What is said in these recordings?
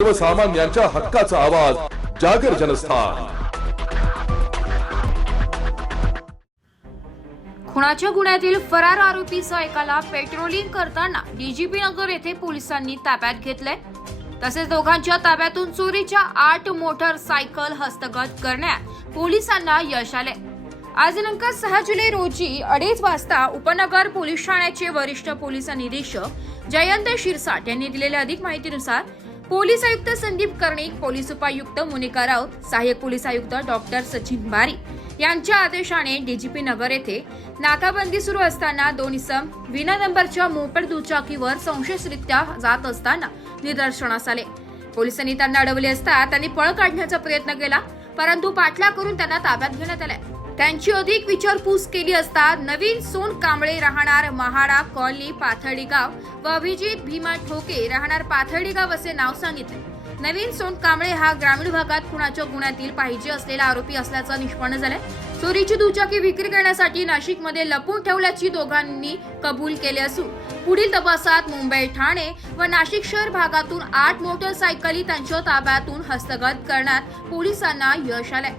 सर्वसामान्यांच्या हक्काचा आवाज जागर जनस्थान। खुनाच्या गुन्ह्यातील फरार आरोपीसह एकाला पेट्रोलिंग करताना डीजीपी नगर येथे पोलिसांनी ताब्यात घेतले। तसेच दोघांच्या ताब्यातून चोरीच्या 8 मोटरसायकल हस्तगत करण्यात पोलिसांना यश आले। आज दिनांक 6 जुलै रोजी 2:30 वाजता उपनगर पोलीस ठाण्याचे वरिष्ठ पोलीस निरीक्षक जयंत शिरसाट यांनी दिलेल्या अधिक माहितीनुसार पोलीस आयुक्त संदीप कर्णिक, पोलीस उपायुक्त मोनिका राऊत, सहाय्यक पोलीस आयुक्त डॉक्टर सचिन बारी यांच्या आदेशाने डीजीपी नगर येथे नाकाबंदी सुरू असताना 2 इसम विना नंबरच्या मोपेड दुचाकीवर संशयितरित्या जात असताना निदर्शनास आले। पोलिसांनी त्यांना अडवले असता त्यांनी पळ काढण्याचा प्रयत्न केला, परंतु पाठलाग करून त्यांना ताब्यात घेण्यात आले। त्यांची अधिक विचारपूस केली असता नवीन सोन कांबळे राहणार महाडा कॉलनी पाथर्डी गाव व अभिजित भीमा ठोके राहणार पाथर्डी गाव असे नाव सांगितले। नवीन सोन कांबळे हा ग्रामीण भागात खुनाच्या गुन्ह्यातील पाहिजे असलेला आरोपी असल्याचं निष्पन्न झाले। चोरीची दुचाकी विक्री करण्यासाठी नाशिकमध्ये लपून ठेवल्याची दोघांनी कबूल केले असून पुढील तपासात मुंबई, ठाणे व नाशिक शहर भागातून 8 मोटरसायकली त्यांच्या ताब्यातून हस्तगत करण्यात पोलिसांना यश आले।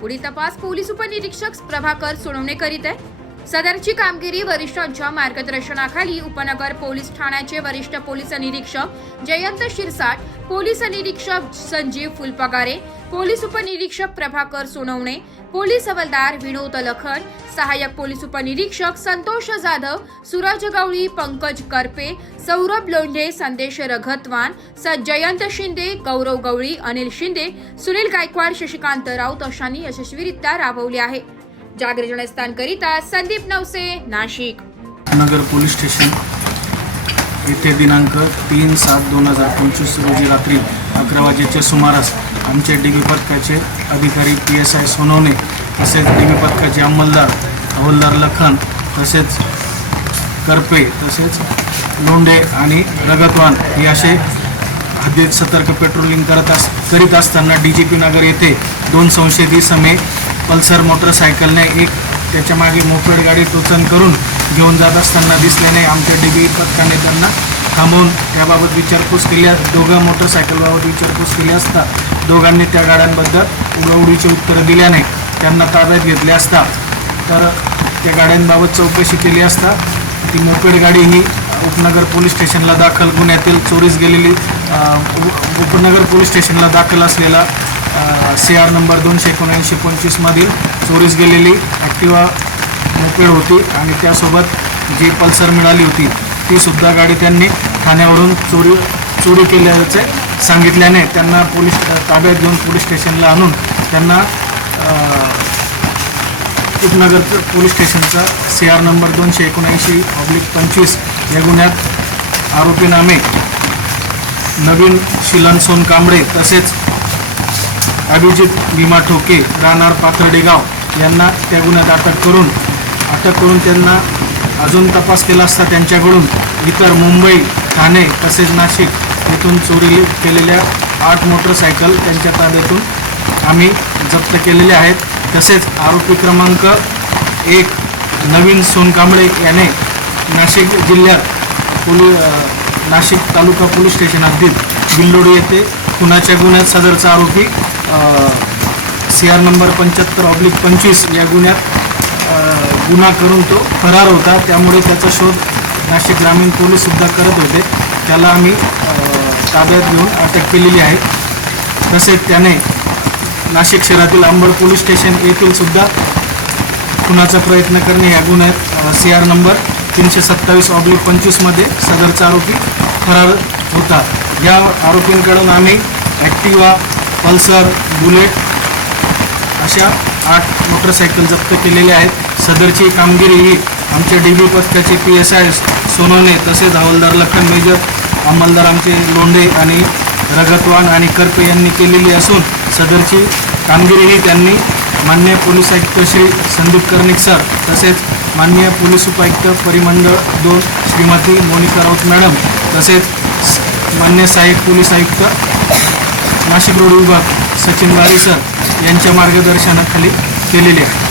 पुढील तपास पोलीस उपनिरीक्षक प्रभाकर सोनवणे करीत आहे। सदरची कामगिरी वरिष्ठांच्या मार्गदर्शनाखाली उपनगर पोलीस ठाण्याचे वरिष्ठ पोलीस निरीक्षक जयंत शिरसाट, पोलीस निरीक्षक संजीव फुलपगारे, पोलीस उपनिरीक्षक प्रभाकर सोनवणे, पोलीस हवालदार विनोद लखन, सहाय्यक पोलीस उपनिरीक्षक संतोष जाधव, सूरज गवळी, पंकज करपे, सौरभ लोंढे, संदेश रघतवान, जयंत शिंदे, गौरव गवळी, अनिल शिंदे, सुनील गायकवाड, शशिकांत राऊत अशांनी यशस्वीरित्या राबवले आहे। जागर जनस्थान करिता संदीप नवसे, नाशिक नगर पोलीस स्टेशन येथे दिनांक 3/7/2025 रोजी रात्री 11 वाजेच्या सुमारास आमचे डीबी पथकाचे अधिकारी PSI सोनवणे तसेच डीबी पथकाचे अंमलदार हवालदार लखन तसेच करपे तसेच लोंढे आणि रगतवान हे असे हद्दीत सतर्क पेट्रोलिंग करीत असताना डीजीपी नगर येथे 2 संशयित इसमे पल्सर मोटरसायकलने एक त्याच्या मागे मोपेड गाडी टोचन करून घेऊन जात असताना दिसल्याने आमच्या डीबी पथकाने त्यांना थांबवून त्याबाबत विचारपूस केली। दोघं मोटरसायकलबाबत विचारपूस केली असता दोघांनी त्या गाड्यांबद्दल उडीची उत्तरं दिल्याने त्यांना ताब्यात घेतले असता तर त्या गाड्यांबाबत चौकशी केली असता ती मोपेड गाडी ही उपनगर पोलीस स्टेशनला दाखल गुन्ह्यातील चोरीस गेलेली उपनगर पोलीस स्टेशनला दाखल असलेला CR नंबर 279-25 मधील चोरीस गेलेली ॲक्टिवा मोपेड होती आणि त्यासोबत जी पल्सर मिळाली होती ती सुद्धा गाडी त्यांनी ठाण्यावरून चोरी केल्याचे सांगितल्याने त्यांना पोलीस ताब्यात घेऊन पोलीस स्टेशनला आणून त्यांना उपनगर पोलीस स्टेशनचा CR नंबर 279/25 या गुन्ह्यात आरोपीनामे नवीन शिलन सोन कांबळे तसेच अभिजित भीमा ठोके राहणार पाथर्डी गाव यांना त्या गुन्ह्यात अटक करून त्यांना अजून तपास केला असता त्यांच्याकडून इतर मुंबई, ठाणे तसेच नाशिक येथून चोरी केलेल्या 8 मोटरसायकल त्यांच्या ताब्यातून आम्ही जप्त केलेले आहेत। तसेच आरोपी क्रमांक 1 नवीन सोन कांबळे याने नाशिक जिल्ह्यात नाशिक तालुका पोलीस स्टेशन हद्दीत बिल्लोडी येथे खुनाच्या गुन्ह्यात सदरचा आरोपी CR नंबर 75/25 या गुन्ह्यात गुन्हा करून तो फरार होता। त्यामुळे त्याचा शोध नाशिक ग्रामीण पोलीस सुद्धा करत होते। त्याला आम्ही ताब्यात घेऊन अटक केलेली आहे। तसेच त्याने नाशिक शहरातील अंबड पोलीस स्टेशन येथील सुद्धा खुनाचा प्रयत्न करणे या गुन्ह्यात CR नंबर 327/25 मध्ये सदरचा आरोपी फरार होता। या आरोपींकडून आम्ही ॲक्टिवा, पल्सर, बुलेट अशा 8 मोटरसायकल जप्त केलेल्या आहेत। सदरची कामगिरी ही आमच्या डीबी पथकाचे PSI सोनवणे तसेच हवालदार लखन मेजर, अंमलदार आमचे लोंढे आणि रगतवान आणि करपे यांनी केलेली असून सदरची कामगिरी ही त्यांनी माननीय पोलीस आयुक्त श्री संदीप कर्णिक सर तसेच माननीय पोलीस उपायुक्त परिमंडळ 2 श्रीमती मोनिका राऊत मॅडम तसेच माननीय सहाय्यक पोलीस आयुक्त नाशिक रोड विभाग सचिन बारी सर यांच्या मार्गदर्शनाखाली केलेले आहे।